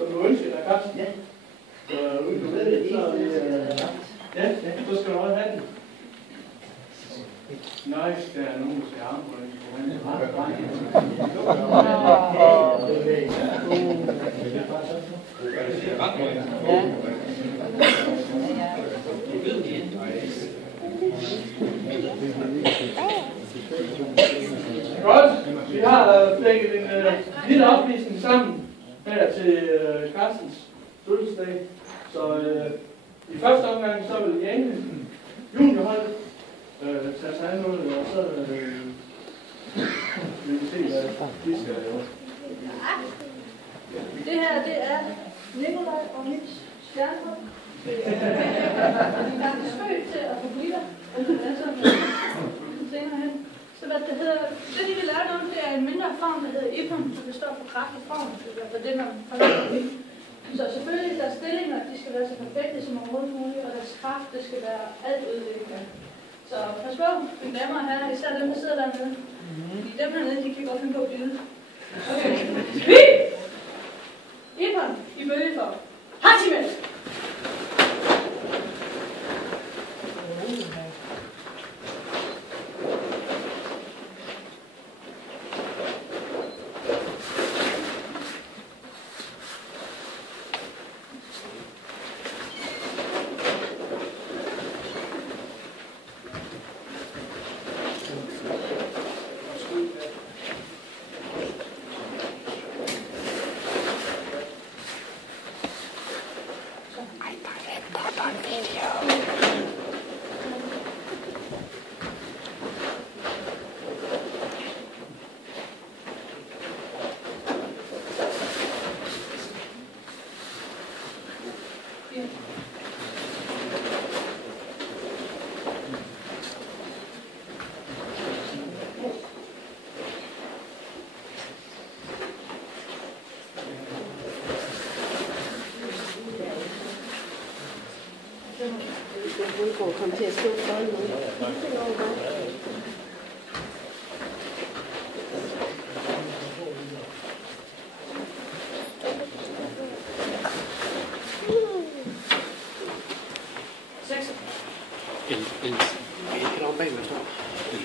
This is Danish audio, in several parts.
som du ønsker dig, Carsten. Ja. Så uden du ved det, så så skal du også have den. Nej, der er nogen, der skal arbejde på den. Godt. Vi har flækket en lille opvisning sammen her til Carstens fødselsdag. Så i første omgang så vil Janne juniorholdet tage sig af noget, og så vil vi se, hvad de skal lave. Det her, det er Nikolaj og Mix Stjernholm. De er faktisk født til at få blitter. Senere hen. Så hvad det hedder, det de vil lave noget, det er en mindre form, der hedder Ipon, som består for kraftig form. Det er i hvert fald det, man forlader. Så selvfølgelig, deres stillinger, de skal være så perfekte som overhovedet muligt, og deres kraft, det skal være alt udviklende. Så pas på, mine damer og herrer, især dem, der sidder dernede. Dem hernede, de kan godt finde på at byde. Okay. Vi! Ipon, i bølgeform. Hachimet! Hun kommer til at stå for noget. Kan du bag mig stå?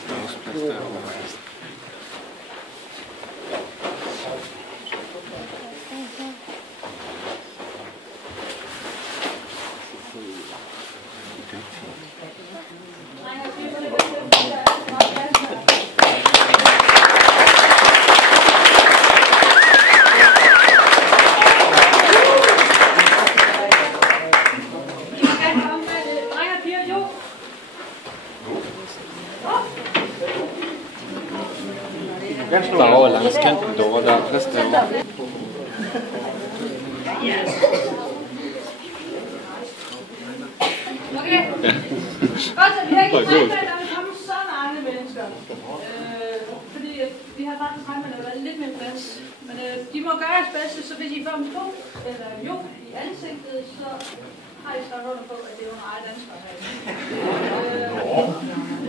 Der er også plads derovre. Derovre langs kanten derovre, der er plads derovre. Okay. Godt, så vi har ikke regnet med, at der vil komme så mange mennesker. Fordi vi har faktisk regnet med, at der vil være lidt mere plads. Men de må gøre deres bedste, så hvis I får en to eller jo i ansigtet, så har I skrevet under på, at det er under eget ansvar her.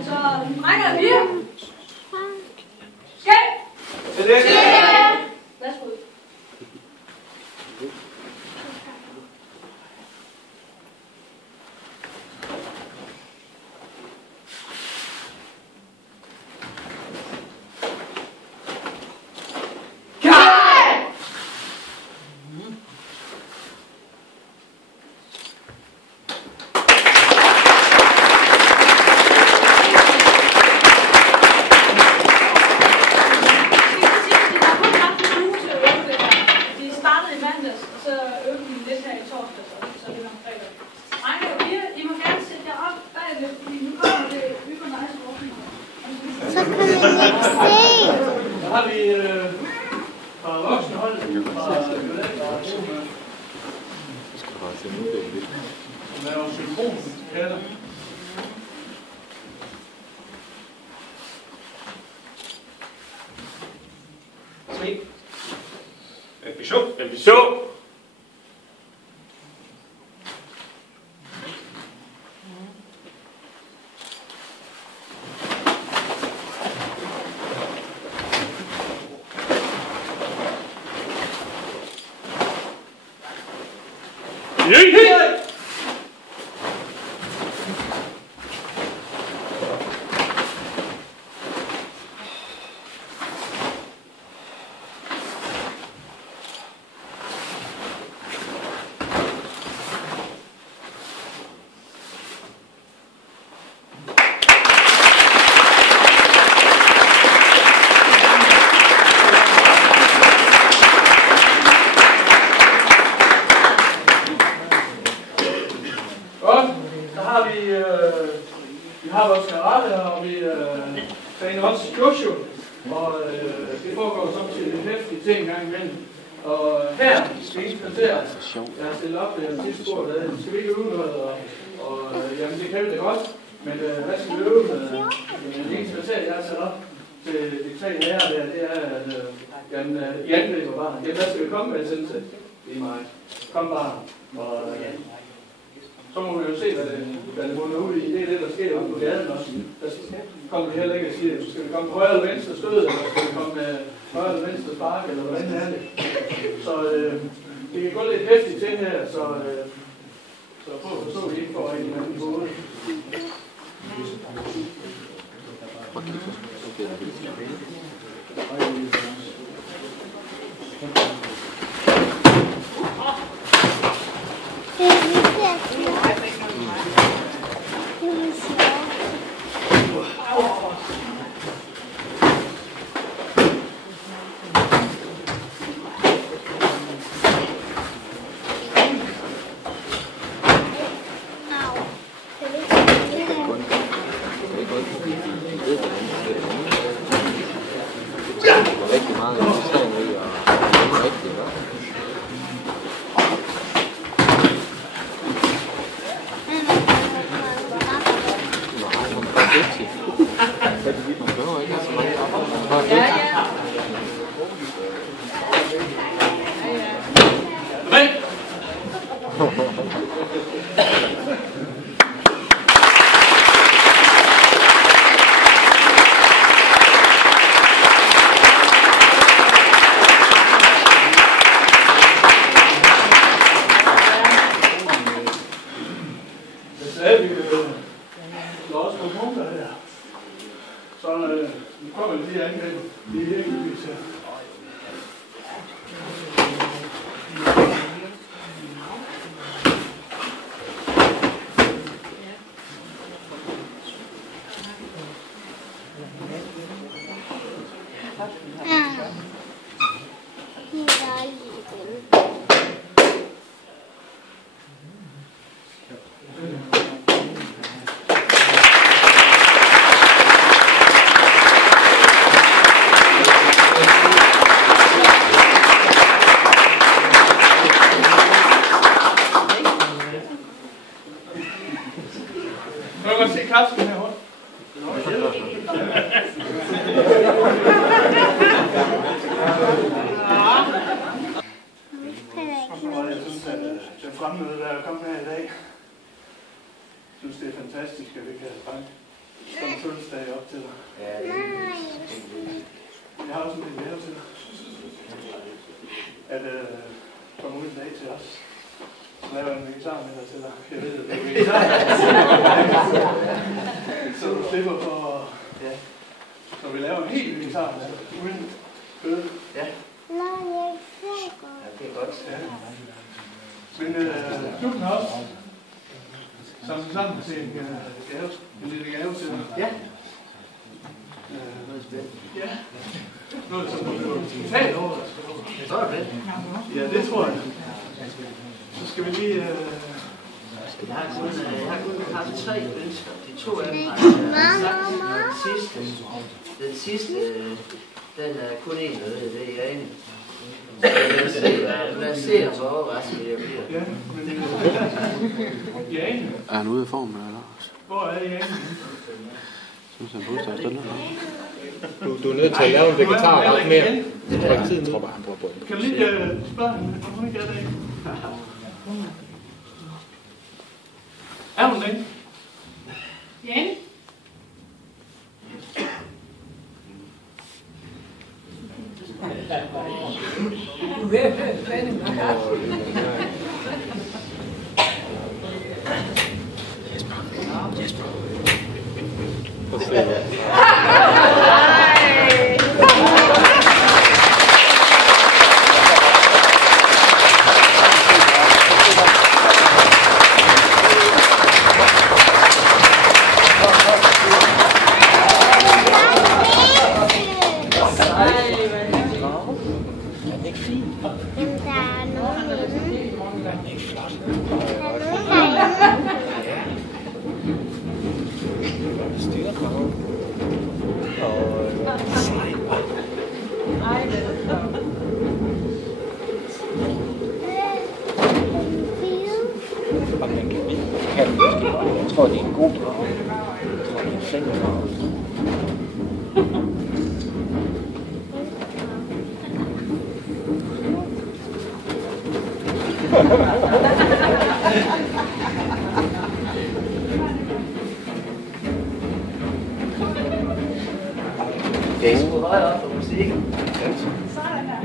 Så rækker vi. Skæld! Værsgo. Så har vi fra voksenholdet fra Jylland og som laver synkronkatter. Ambition! Vi har vores karate, og vi træner også jojo, og det foregår samtidig en hæftig ting en gang imellem. Og her, det eneste kvarter, jeg har stillet op, det er sidste spor, skal vi ikke øve noget, og jamen det kan vi da godt, men hvad skal vi øve med? Det eneste kvarter, jeg har sat op til de 3 herrer der, det er, at I angriber bare. Jamen, hvad skal vi komme med, synes jeg? Det er mig. Kom bare. Og så må vi jo se, hvad det munder ud i. Det er det, der sker ude på gaden også. Der kommer vi heller ikke at sige, skal vi komme på højre eller venstre stød, eller skal vi komme med højre eller venstre spark, eller hvordan er det? Så det kan gå lidt hæftigt til her, så prøv at forstå, at vi ikke får en anden måde. Rigtig meget interessant i, og rigtig godt. Nej, hun er bare dygtig. Man behøver ikke have så mange arbejde. Bare dygtig. Så nu kommer det lige angreb. Det er enkeltvis her. Nu kan man se Karsten herovre. Jeg synes, at den fremmøde, der er kommet her i dag, jeg synes, det er fantastisk, at vi kan banke sådan en fødselsdag op til dig. Jeg har også en lille gave til dig. At komme ud en dag til os. Så laver jeg en vegetarmiddag til dig. Jeg ved, at det er vegetar. Så du slipper for, så vi laver en helt vegetarmiddag uden kød. Ja. Ja, det er godt. Ja. Men klubben har også samlet sammen til en gave, en lille gave til dig. Ja. Noget spændende. Ja. Noget, som du kan betale over. Så er det. Ja, det tror jeg. Så skal vi lige... Jeg har kun haft 3 ønsker. De 2 af dem har sagt den sidste, den er kun en, det er Jane. Lad os se, hvor overrasket jeg bliver. Ja, men Jane. Er han ude af formen, eller? Hvor er Jane? Synes han booster af stille? Du er nødt til at lave en vegetar ret mere. Jeg tror bare, han prøver på det. Kan du lige spørge hende, om hun ikke er det? Er hun det? Jane? Og man kan lide det. Jeg tror, det er en god drage. Jeg tror, det er en flink drage. Kan I skrue højere op for musikken? Sådan der.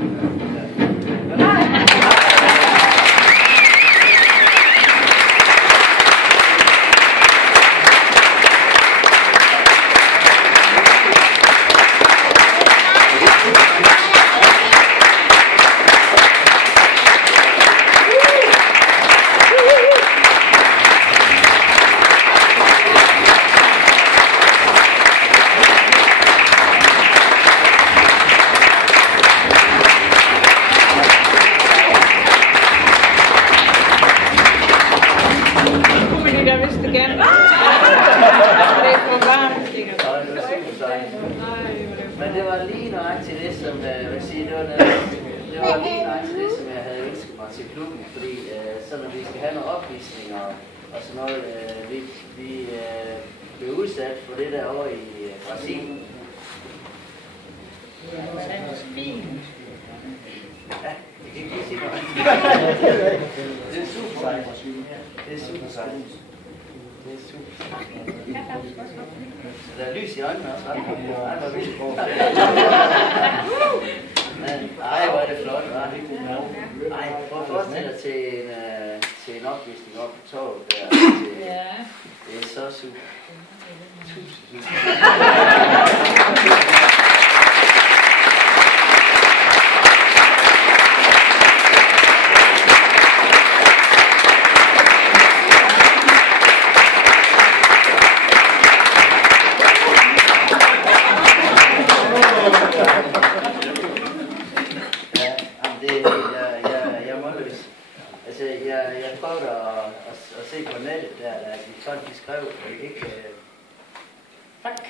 Men det var lige nøjagtigt det, som jeg vil sige, det var lige nøjagtigt det, som jeg havde ønsket mig til klubben, fordi så når vi skal have nogle opvisninger og sådan noget, vi blev udsat for det der over i Brasilien. Ja, jeg kan ikke lige sige noget. Det er super sejt. Det er super sejt. Det er super sejt. Der er lys i øjnene også, hva'? Ej, hvor vildt. Ej, hvor er det flot, hva'? Ej, prøv at forestille dig til en opvisning op på torvet der. Det er så super. Tusind super. Jeg prøvede at se på nettet der, at folk de skrev, at de ikke... Fuck!